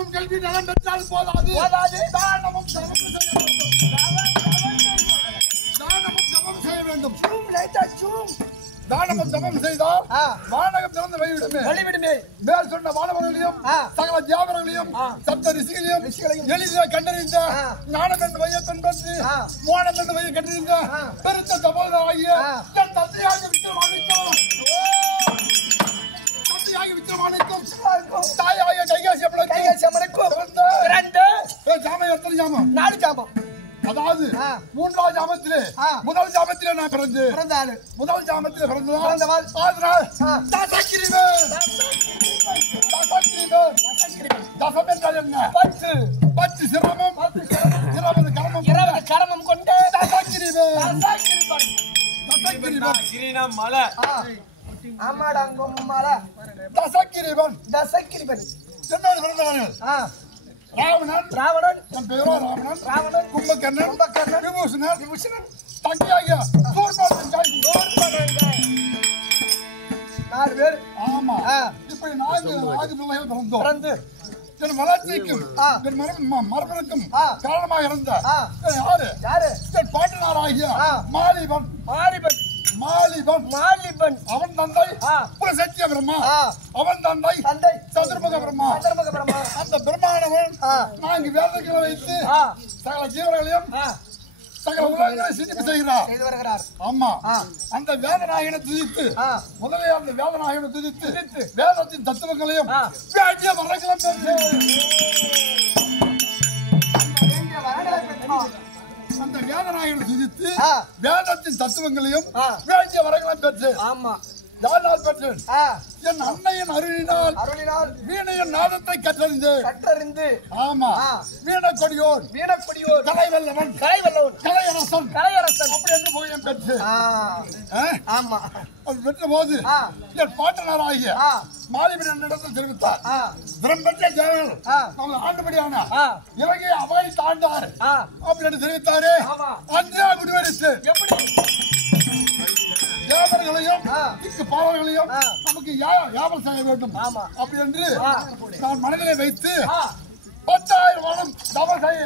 ஞானமும் கல்வி நலம் பெற்றால் போதாது. தானமும் தவம் செய்ய வேண்டும். தானமும் தவம் செய்தால் வானகம் திறந்து வழிவிடுமே. மேல் சொன்ன வானவர்களையும் சகல தியாவரங்களையும் சப்த ரிஷிகளையும் எளிதாக கண்டறிந்த ஞானம் என்று வைய பின்பற்றி மோனம் என்று வைய கண்டறிந்த பெருத்த தபோதராகிய தன் தந்தையாக விக்கிரமானுக்கும் தாயாக கைகாசியம்மனுக்கும் ஜாமம் 4 ஜாமம். அதாவது 3ஆம் ஜாமத்திலே முதல் ஜாமத்திலே நான் பிறந்தாள். முதல் ஜாமத்திலே பிறந்ததால் தசம் என்றால் என்ன? 10 சிரமம் 20 கரமம் கொண்டு தசக்கிரிவன் என்னோடு பிறந்தவர்கள் ராவணன் என் பெயரோ ராவணன் கும்பகர்ணன் விபூஷணன் தங்கியாகிய நாலு பேர். ஆமா இப்படி 4 பிள்ளைகள் பிறந்து என் வளர்ச்சிக்கும் என் மரபனுக்கும் காரணமாக இருந்த யாரு என் பாட்டனாராகிய மாலிபன் அவன் தந்தை சத்திய பிரம்மா, அவன் தந்தை சதுர்முக பிரம்மா. அந்த பிரம்மானவன் நான்கு வேதங்களை வைத்து சகல ஜீவர்களையும் சகல உலகங்களை சிந்திப்பு செய்கிறார். ஆமா அந்த வேதநாயகனை துதித்து முதலே அந்த வேதநாயகனை துதித்து வேதத்தின் தத்துவங்களையும் வேண்டிய வரங்களும் அந்த வேதநாயகனை துதித்து வேதத்தின் தத்துவங்களையும் வேண்டிய வரங்களும் பெற்று யாரால் பெற்றேன்? என் அன்னையின் அருளினால் வீணையின் நாதத்தை கற்றறிந்து ஆமா வீணக்கொடியோன் கலைவல்லவன் கலையரசன் அப்படி என்று போய் பெற்று ஆமா பெற்ற போது என் பாட்டனாராகிய மாலிபன் என்னிடத்தில் தெரிவித்தார். திறம் பெற்ற ஜனங்கள் அவங்க ஆண்டுபடியான இலங்கை அவாய் தாண்டார் அப்படின்னு தெரிவித்தாரு. அன்றே முடிவெடுத்து எப்படி தேவர்களையும் பாவர்களையும் நமக்கு யாபம் செய்ய வேண்டும் அப்படி என்று நான் மனதிலே வைத்து 10,000 வருடம் தவம் செய்ய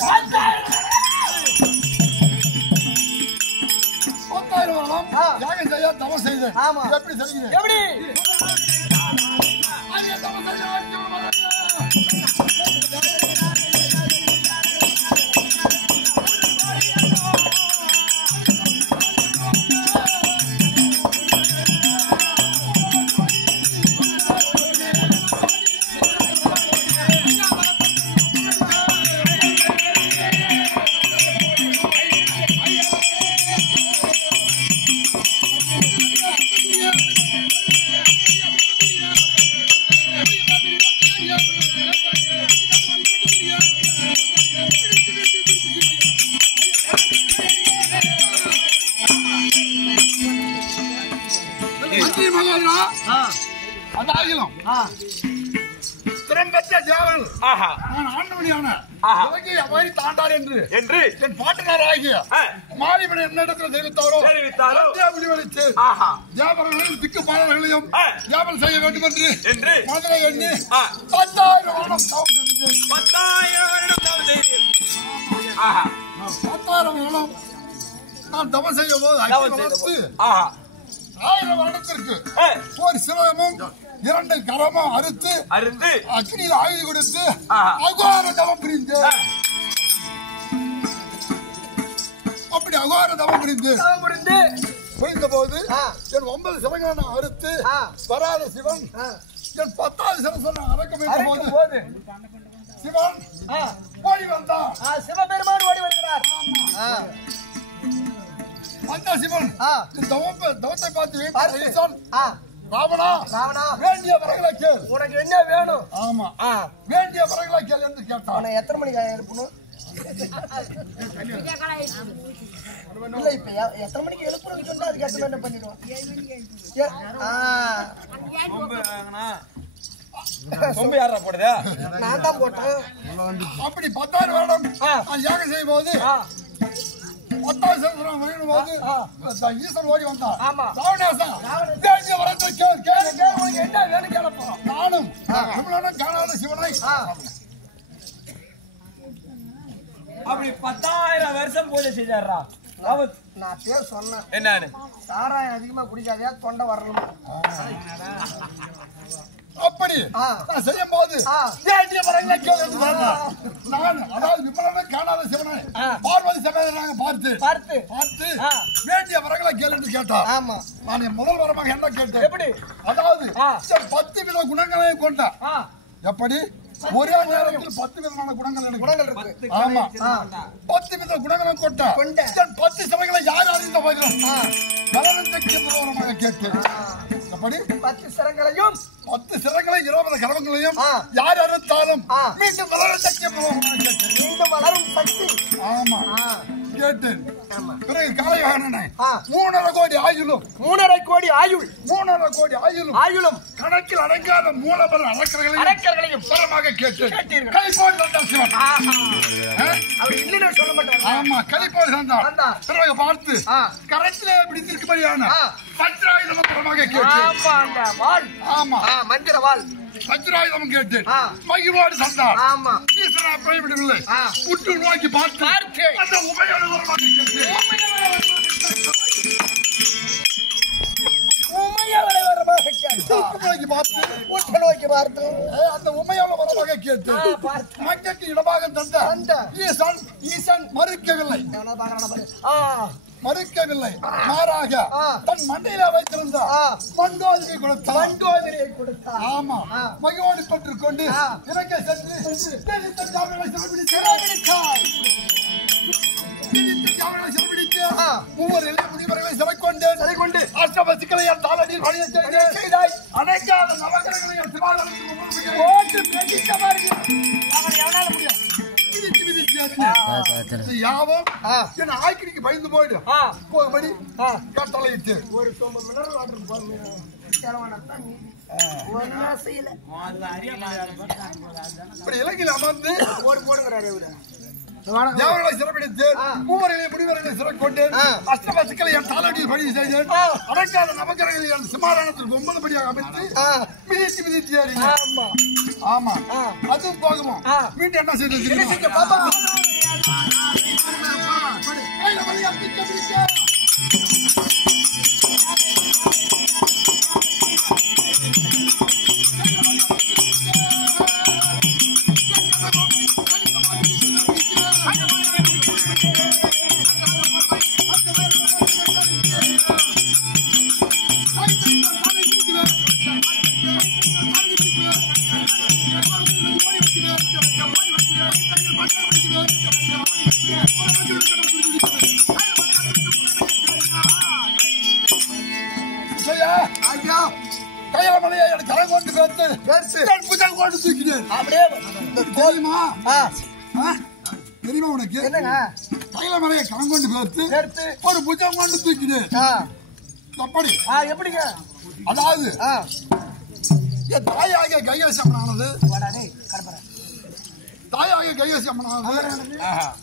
10,000 வருடம் யாகம் செய்ய தவம் செய்தேன். எப்படி செய்கிறேன்? எப்படி என்று என் பாட்டனாராகிய மாலிபன் என்னிடத்தில் தெரிவித்தாரோ வியாபாரங்களையும் திக்கு பாடல்களையும் வியாபாரம் செய்ய வேண்டும் என்று மதுரை எண்ணி 10,000 வருடம் 10,000 வருடம் நான் தவம் செய்யும் போது 1000 வருடத்திற்கு ஒரு சிரமமும் 2 கரமும் அறுத்து அக்னியில் ஆயுதி கொடுத்து அகார தவம் புரிந்து அப்படி அகார தவம் புரிந்த போது என் 9 சிவங்களை அறுத்து வராத சிவன் என் 10வது சிவன் அடக்கம் போது சிவன் ஓடி வந்தான். சிவபெருமான் ஓடி வருகிறார். அந்த சிவன் தவத்தை பார்த்து ராவணா வேண்டிய வரங்களை கேள். உனக்கு என்ன வேணும்? ஆமா வேண்டிய வரங்களை கேள் என்று கேட்டான். எத்தனை மணிக்கு எழுப்பணும்? இல்ல இப்ப எத்தனை மணிக்கு எழுப்புறதுக்கு சொன்னா அதுக்கு எத்தனை என்ன பண்ணிடுவோம்? நான் தான் போட்டேன். அப்படி 10,000 வருடம் யாகம் செய்யும் போது 10,000 போது ஈஸ்வரன் ஓடி வந்தான். வரத்தை கேள் என்ன வேணும் கேளப்போம். நானும் காணாத சிவனை அப்படி 10,000 வருஷம் பூஜை செய்தாரா? நான் பேர் சொன்னேன் என்னன்னு? சாராயம் அதிகமா குடிக்காதே தொண்டை வரணும். அப்படி நான் செய்யும் போது வேண்டிய வரங்களை கேளு. நான் அதாவது விமலனை காணாத சிவனை பார்வதி சமேதனாக பார்த்து வேண்டிய வரங்களை கேளு என்று கேட்டார். ஆமா, நான் என் முதல் வரமாக என்ன கேட்டேன்? எப்படி? அதாவது 10 வித குணங்களையும் கொண்ட எப்படி ஒரே நேரத்தில் 10 விதமான குணங்கள் இருக்கு. ஆமா, 10 வித குணங்களும் கொண்ட 10 சபைகளை யார் அறிந்த போகிறோம் கேட்டேன். எப்படி 10 சிரங்களையும் 10 சிரங்களையும் 20 கரங்களையும் யார் அறுத்தாலும் மீண்டும் வளரும் சக்தி. ஆமா கேட்டேன். பிறகு காளையாகனே 3.5 கோடி ஆயுளும் 3.5 கோடி ஆயுள் 3.5 கோடி ஆயுளும் கணக்கில் அடங்காத மூலபல அரக்கர்களையும் பரமாக கேட்டேன். கைப்போடு வந்தார் சிவன். அவர் இல்லைன்னு சொல்ல மாட்டார். ஆமா, கைப்போடு வந்தார். பிறகு பார்த்து கரத்திலே பிடித்திருக்கும்படியான வஜ்ராயுதம் பரமாக கேட்டேன். ஆமா, மந்திர வாள் வஜ்ராயுதம் கேட்டேன். மகிழ்வோடு சந்தார். ஆமா, ஈஸ்வரா போய்விடவில்லை. உற்று நோக்கி பார்த்து அந்த உமையோடு அந்த உமையோட வரமாக கேட்டு மங்கைக்கு இடமாக தந்த ஈசன் மறுக்கவில்லை. மாறாக தன் மண்டையில வைத்திருந்த மண்டோதிரியை கொடுத்தார். ஆமா, மகிழ்வோடு பெற்றுக் கொண்டு இறக்க சென்று மூவர் எல்லை முடிவர்களை சிறை கொண்டு அஷ்டபசிகளை என் தாளடியில் பணிய செய்தாய். அனைக்காத நவகிரகங்களை என் சிவாலயத்துக்கு ஓட்டு பேசிக்க முடியும். யாவும் என் ஆய்க்கு பயந்து போயிடு போகும்படி கட்டளையிட்டு ஒரு சொம்ப மினரல் வாட்டர் இப்படி இலங்கையில் அமர்ந்து போடுகிறாரு. தேவர்களை சிறப்பிடித்து மூவர்களை முடிவர்களை சிறை கொண்டு அஷ்டபசிகளை என் தாளடியில் பணி செய்தேன். அடக்காத நவகிரகங்களை என் சிமாராயணத்திற்கு 9 படியாக அமைத்து மிதித்து ஏறிங்க. ஆமா, அதுவும் போகுமா? மீண்டும் என்ன செய்து கையில எனக்கு கரை கொண்டு புத்தகம் கொண்டு தூக்கினேன். தெரியுமா உனக்கு? கையில மலையை கரம் கொண்டு பேர்த்து ஒரு புத்தகம் கொண்டு தூக்கினேன். எப்படி எப்படிங்க? அதாவது என் தாயாக கையசமனானது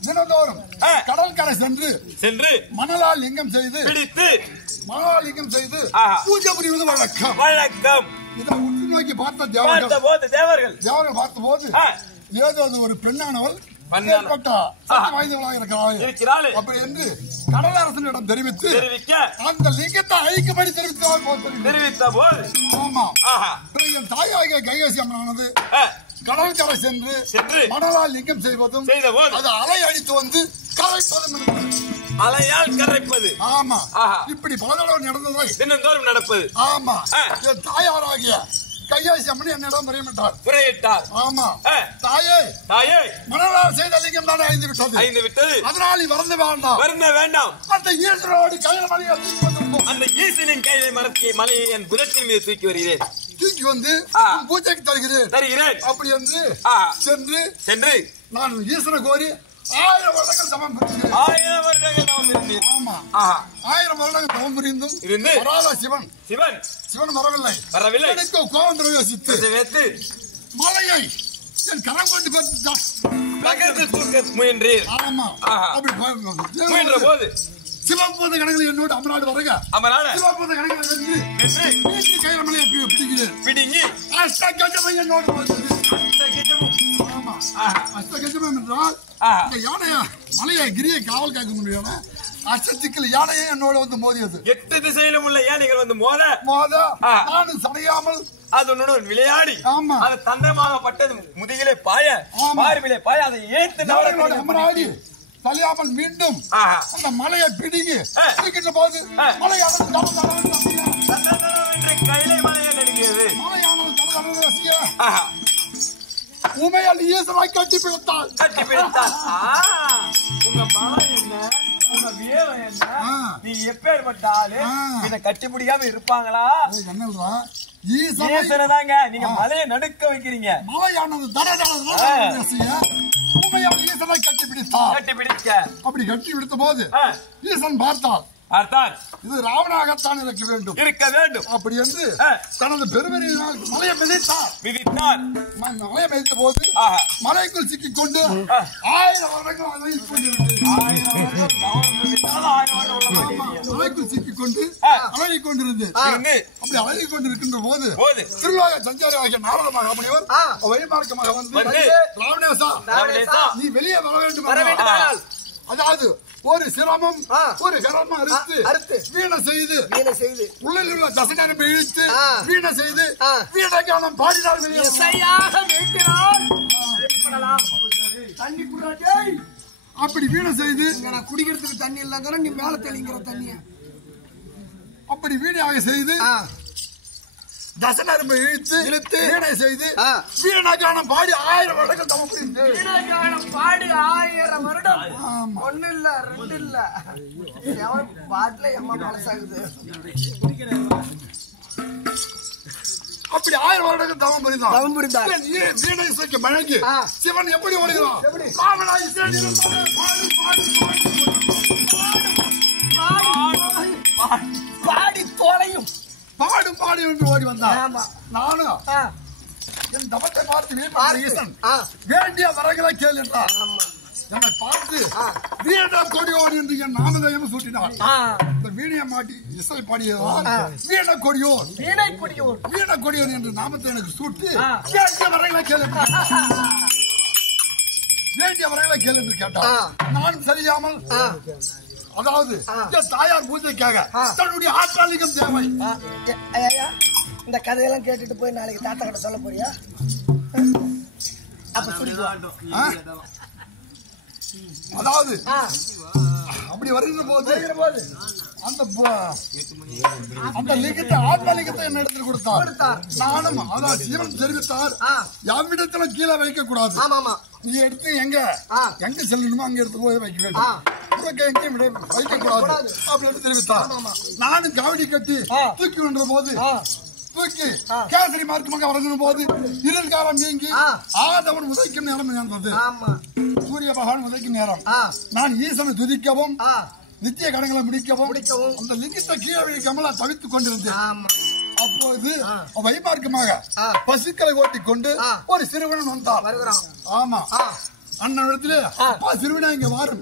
தினந்தோறும் கடற்கரை சென்று மணலால் லிங்கம் செய்து பூஜை புரிவது வழக்கம். இதை உற்று நோக்கி பார்த்த தேவர்கள் பார்த்த போது ஏதோ ஒரு பெண்ணானவள் இருக்கிறாள் அப்படி என்று கடலரசனிடம் தெரிவிக்க அந்த லிங்கத்தை அழிக்கும்படி தெரிவித்த போது ஆமா, என் தாயாக கைகசி அம்மனானது கடற்கரை சென்று மணலால் லிங்கம் செய்வதும் அது அலை அடித்து வந்து கரைப்பதும் அலையால் கரைப்பது. ஆமா, இப்படி பல தடவை நடந்ததை தினந்தோறும் நடப்பது. ஆமா, என் தாயாராகிய கையாசி அம்மன் என்னிடம் முறையிட்டார். ஆமா, தாயே மணலால் செய்த லிங்கம் தானே அழிந்து விட்டது. அதனால் நீ வருந்த வேண்டாம். அந்த ஈஸ்வரோடு கையில மலையை அந்த ஈசனின் கையில மலையை என் புதத்தின் மீது தூக்கி வருகிறேன். தூக்கி வந்து பூஜைக்கு தருகிறேன். அப்படி என்று சென்று நான் ஈஸ்வர கோரி 1000 வருடங்கள் தவம் புரிந்தேன். 1000 வருடங்கள் தவம் புரிந்தேன். ஆமா, 1000 வருடங்கள் தவம் புரிந்தும் சிவன் வரவில்லை. எனக்கு கோபம் பிரவேசித்து மலையை என் கரம் கொண்டு பகர்ந்து முயன்றேன். ஆமா, அப்படி முயன்ற போது சிவப்பூத கணக்கில் என்னோடு அமராடு வருக. சிவப்பூத கணக்கில் நின்று கையில மலையை பிடுங்கி என்னோடு ஆமா, அஷ்டகஜம் என்றால் இந்த யானைய மலையை கிரியை காவல் காக்க முடியாம அஷ்டத்திக்கல் யானையை என்னோட வந்து மோதியது. 8 திசையிலும் உள்ள யானைகள் வந்து மோத நானும் சடையாமல் அதனுடன் விளையாடி ஆமா அது தந்தமாகப்பட்டது முதுகிலே பாய மார்பிலே பாய அதை ஏத்து அமராடி சலியாமல் மீண்டும் அந்த மலையை பிடிங்கி இருக்கின்ற போது மலையானது கையிலே மலையை நடுங்கியது. மலையானது உமையால் ஈசனாய் கட்டி பிடித்தாள். உங்க மலை என்ன உங்க வீரம் என்ன நீ எப்பேற்பட்ட ஆளு இதை கட்டி பிடிக்காம இருப்பாங்களா? ஈசனதாங்க நீங்க மலையை நடுக்க வைக்கிறீங்க. மலையானது உமையால் ஈசனாய் கட்டி பிடித்தாள். கட்டி பிடிக்க அப்படி கட்டி பிடித்த போது ஈசன் பார்த்தாள் இது ராவணாகத்தான் இருக்க வேண்டும் அப்படி என்று தனது பெருமையினால் மலையை மிதித்தார். மலையை மிதித்த போது மலைக்குள் சிக்கிக் கொண்டு 1000 வருடங்கள் மலைக்குள் சிக்கிக் கொண்டு அழகிக் கொண்டிருந்து அப்படி அழகிக் கொண்டிருக்கின்ற போது திருலோக சஞ்சாரி ஆகிய நாரத மகாமுனிவர் வழிமார்க்கமாக வந்து ராவணேசா நீ வெளியே வர வேண்டும். அதாவது ஒரு சிரமம் ஒரு கரமா அறுத்து வீணை செய்து உள்ளில் உள்ள தசனரை இழுத்து வீணை செய்து வீணைக்கானம் பாடினார். அப்படி வீணை செய்து குடிக்கிறதுக்கு தண்ணி இல்லைங்கிற நீ மேல தெளிங்கிற தண்ணிய அப்படி வீணையாக செய்து தசனரை இழுத்து வீணை செய்து வீணைக்கானம் பாடி 1000 வருடங்கள் தவம் புரிந்து பாடி 1000 வருடம் ஒண்ணு இல்ல 2 இல்ல பாட்டுல எம்மா மனசாகுது. அப்படி 1000 வருடங்கள் தவம் புரிந்தார். வீணை இசைக்கு மழங்கி சிவன் எப்படி ஓடுகிறான் பாடி தோலையும் பாடும் பாடி என்று ஓடி வந்தான். நானும் என் தவத்தை பார்த்து ஈசன் வேண்டிய வரங்களை கேள் என்றார். என்னை பார்த்து வீண கொடியோடு என்று என் நாமதயம் சூட்டினார். இந்த வீணையை மாட்டி இசை பாடியதால் வீண கொடியோர் என்று நாமத்தை எனக்கு சூட்டி வேண்டிய வரங்களை கேள் என்று கேட்டார். நான் சரியாமல் அதாவது தாயார் பூஜைக்காக தன்னுடைய ஆற்றாலிகம் தேவை. இந்த கதையெல்லாம் கேட்டுட்டு போய் நாளைக்கு தாத்தா கிட்ட சொல்ல போறியா? அதாவது அப்படி வருகிற போது அந்த லிங்கத்தை ஆத்மலிங்கத்தை என்ன இடத்துல கொடுத்தார். நானும் அதாவது சிவன் தெரிவித்தார் யாவிடத்துல கீழே வைக்க கூடாது. நீ எடுத்து எங்க செல்லணுமோ அங்க எடுத்து போய் வைக்க வேண்டும். எங்கேயும் வைக்க கூடாது அப்படின்னு தெரிவித்தார். நானும் காவடி கட்டி தூக்கி விடுற போது தூக்கி கேசரி மார்க்கமாக வரங்கிற போது இருள்காலம் நீங்கி ஆதவன் உதைக்கும் நேரம் என்றது. சூரிய பகவான் உதைக்கும் நேரம் நான் ஈசனை துதிக்கவும் நித்திய கடன்களை முடிக்கவும் அந்த லிங்கத்தை கீழே விழிக்காமல் தவித்துக் கொண்டிருந்தேன். அப்போது வைமார்க்கமாக பசுக்களை ஓட்டிக் கொண்டு ஒரு சிறுவன் வந்தான். ஆமா அண்ணன் இடத்துல சிறுவனா இங்க வாரும்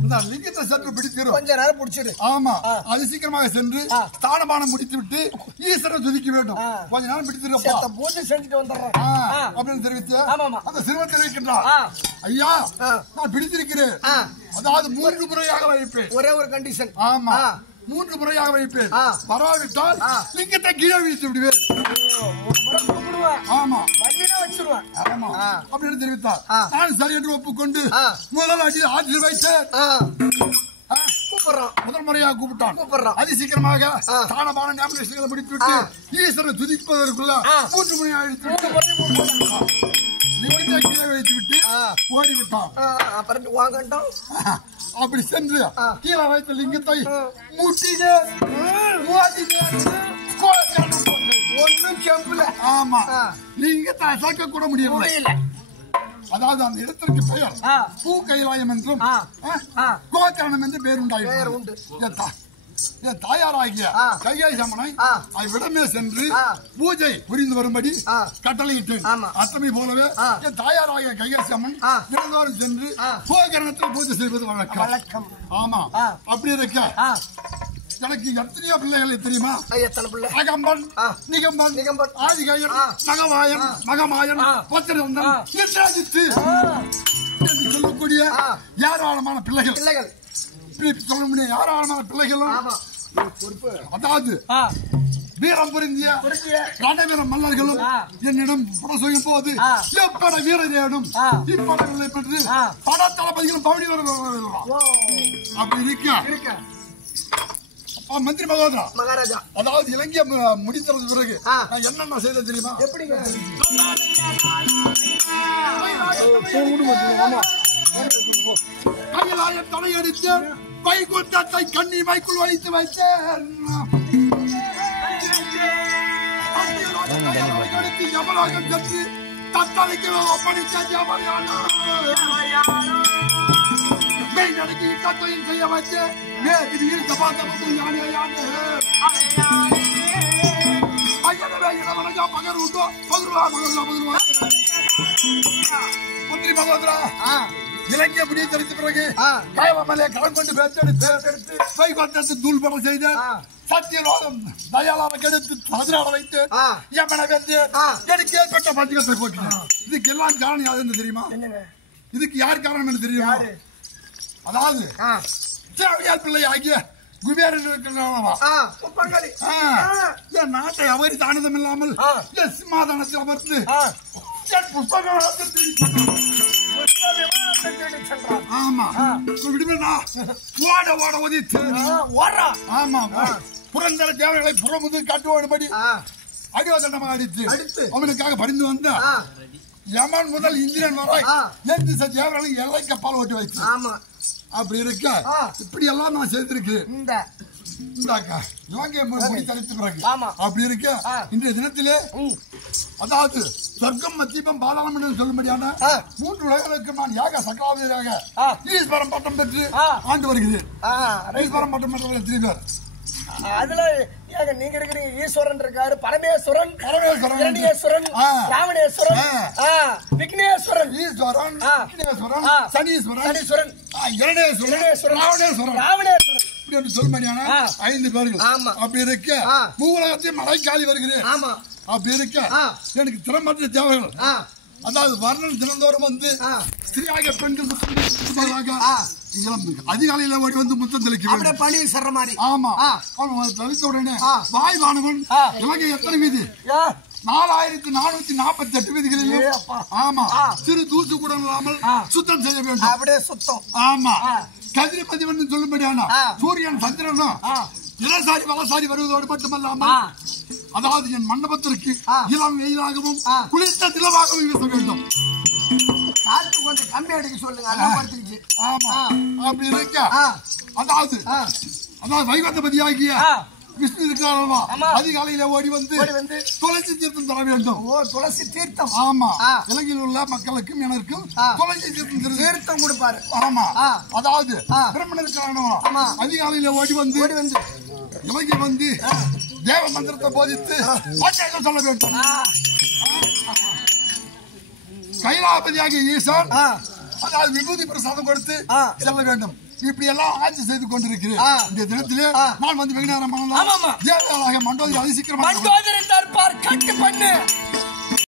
இந்த லிங்கத்தை சற்று பிடிச்சிடும் கொஞ்ச நேரம் பிடிச்சிடு. ஆமா அது சீக்கிரமாக சென்று ஸ்தானபானம் முடித்து விட்டு ஈஸ்வரனை துதிக்க வேண்டும். கொஞ்ச நேரம் பிடிச்சிருக்க பூஜை செஞ்சுட்டு வந்துடுறேன் அப்படின்னு தெரிவித்து அந்த சிறுவன் தெரிவிக்கின்றார். ஐயா நான் பிடித்திருக்கிறேன். அதாவது 3 முறையாக வைப்பேன். ஒரே ஒரு கண்டிஷன். ஆமா 3 முறையாக வைப்பேன். வராவிட்டால் லிங்கத்தை கீழே வீழ்த்தி விடுவேன். ஆமா வச்சிருவேன் அப்படின்னு தெரிவித்தார். நான் சரி என்று ஒப்புக்கொண்டு முதல் ஆட்சி வைத்தேன். முதல் முறையாக கூப்பிட்டான். அதி சீக்கிரமாக தானபான ஞாபகம் முடித்துவிட்டு ஈஸ்வரனை துதிப்பதற்குள்ள 3 முறை அழித்து கீழே வைத்து விட்டு ஓடிவிட்டான். அப்படி சென்று கீழே வைத்த லிங்கத்தை ஒன்னும் செம்புல ஆமா லிங்கத்தை அசைக்க கூட முடியவில்லை. அதாவது அந்த இடத்திற்கு பெயர் பூ கைலாயம் என்றும் கோகரணம் என்று பேர் உண்டு. என் தாயாராகிய கையாசமனை அவ்விடமே சென்று பூஜை புரிந்து வரும்படி கட்டளையிட்டேன். அத்தனை போலவே என் தாயாராகிய கையாசமன் தினந்தோறும் சென்று கோகரணத்தில் பூஜை செய்வது வழக்கம். ஆமா அப்படி இருக்க எனக்கு எத்தனையோ பிள்ளைகள் தெரியுமா? எத்தனை பிள்ளை? அகம்பன், நிகம்பன், ஆதிகாயன், மகமாயன், மகமாயன், பத்திரந்தன், இந்திராஜித்து என்று சொல்லக்கூடிய ஏராளமான பிள்ளைகள். சொல்ல முடியும் ஏராளமான பிள்ளைகளும். அதாவது வீரம் புரிந்திய ரணவீர மல்லர்களும் என்னிடம் புறசொய்யும் போது எப்பட வீரரேனும் இப்படங்களை பெற்று பட தளபதிகளும் பவனி வர அப்படி இருக்க மந்திரி மகாராஜா அதாவது இலங்கைய முடித்தது பிறகு நான் என்னென்ன செய்த தெரியுமா? எப்படிங்க கையிலாயம் தலையடித்து வைகுண்டத்தை கண்ணி வைக்குள் வைத்து வைத்தேன். யமலோகம் சென்று தத்தளிக்கு ஒப்படைத்த மெய் நடக்கி யுத்தத்தையும் செய்ய வச்சு மேதிரியில் சபாசபத்தில் யானே ஐயனவே இடவனஜா பகர் உண்டோ பகருவா மந்திரி மகோதரா இலக்கிய முடிய தெரிந்த பிறகு கைவமலே கடன் கொண்டு பேச்செடுத்து வைகுண்டத்தை தூள்பட செய்த சத்தியலோகம் தயாளாவை கெடுத்து பதினாட வைத்து எமனை வென்று எனக்கு ஏற்பட்ட பஞ்சகத்தை போக்கினார். இதுக்கு எல்லாம் காரணம் யாருன்னு தெரியுமா? இதுக்கு யார் காரணம் என்று தெரியுமா? அதாவது தேவையார் பிள்ளை ஆகிய குபேரன் இருக்கிறவா என் நாட்டை அவரி தானதம் இல்லாமல் சிம்மாதானத்தில் அமர்ந்து ஆமா விடுமையா ஓட ஓட ஒதித்து ஆமா புரந்தர தேவைகளை புறமுது காட்டுவாடுபடி அடிவதண்டமாக அடித்து அவனுக்காக பறிந்து வந்த யமன் முதல் இந்திரன் வரை எந்த தேவைகளை எல்லை கப்பால் ஓட்டி வைத்து அப்படி இருக்க இப்படி எல்லாம் நான் செய்திருக்கிறேன். இலங்கை முடி தரித்த பிறகு அப்படி இருக்க இன்றைய தினத்திலே அதாவது சொர்க்கம் மத்தியம் பாதாளம் என்று சொல்லும்படியான 3 உலகளுக்கு நான் யாக சக்கராதியாக ஈஸ்வரம் பட்டம் பெற்று ஆண்டு வருகிறேன். ஈஸ்வரம் பட்டம் பெற்றவர்கள் எத்தனை பேர்? அதுல நீங்க இருக்கிறீங்க. ஈஸ்வரன் இருக்காரு, பரமேஸ்வரன், இரணியேஸ்வரன், ராவணேஸ்வரன், விக்னேஸ்வரன், ஈஸ்வரன், விக்னேஸ்வரன், சனீஸ்வரன், இரணியேஸ்வரன், ராவணேஸ்வரன் இப்படி சொல்லும்படியான 5 பேர்கள். அப்படி இருக்க மூலகத்தையும் மலைக்காலி வருகிறேன். அப்படி இருக்க எனக்கு திறமற்ற தேவைகள் அதாவது வர்ணன் தினந்தோறும் வந்து ஸ்திரீயாக பெண்கள் அதிகாலையில ஓடி வந்து முத்தம் தெளிக்க பழி சர்ற மாதிரி. ஆமா தெளித்த உடனே வாய்வானவன் இலங்கை எத்தனை வீதி? 4448 வீதிகளில் ஆமா சிறு தூசு கூட இல்லாமல் சுத்தம் செய்ய வேண்டும். அப்படியே சுத்தம். ஆமா கதிரிபதிவன் சொல்லும்படியான சூரியன் சந்திரனும் இடசாரி வலசாரி வருவதோடு மட்டுமல்லாமல் அதாவது என் மண்டபத்திற்கு இளம் வெயிலாகவும் குளிர்ந்த திலமாகவும் வீச வேண்டும். காற்று கொஞ்சம் கம்மி அடிக்க சொல்லுங்க. ஆமா அப்படி இருக்க அதாவது வைகுண்டபதி ஆகிய விஷ்ணு இருக்கிறாரா அதிகாலையில ஓடி வந்து துளசி தீர்த்தம் தர வேண்டும். துளசி தீர்த்தம். ஆமா இலங்கையில் உள்ள மக்களுக்கும் எனக்கும் துளசி தீர்த்தம் கொடுப்பாரு. ஆமா அதாவது பிரம்மன் இருக்கிறாரா அதிகாலையில ஓடி வந்து இலங்கை வந்து தேவ மந்திரத்தை போதித்து சொல்ல வேண்டும். கைலாபதியாகிய ஈசன் அதாவது விபூதி பிரசாதம் கொடுத்து செல்ல வேண்டும். இப்படி எல்லாம் ஆட்சி செய்து கொண்டிருக்கிறேன். இந்த தினத்திலே நான் வந்து வெகுநேரம் தேவையாக மண்டோதரி அதிசீக்கிரமாக கட்டு பண்ணு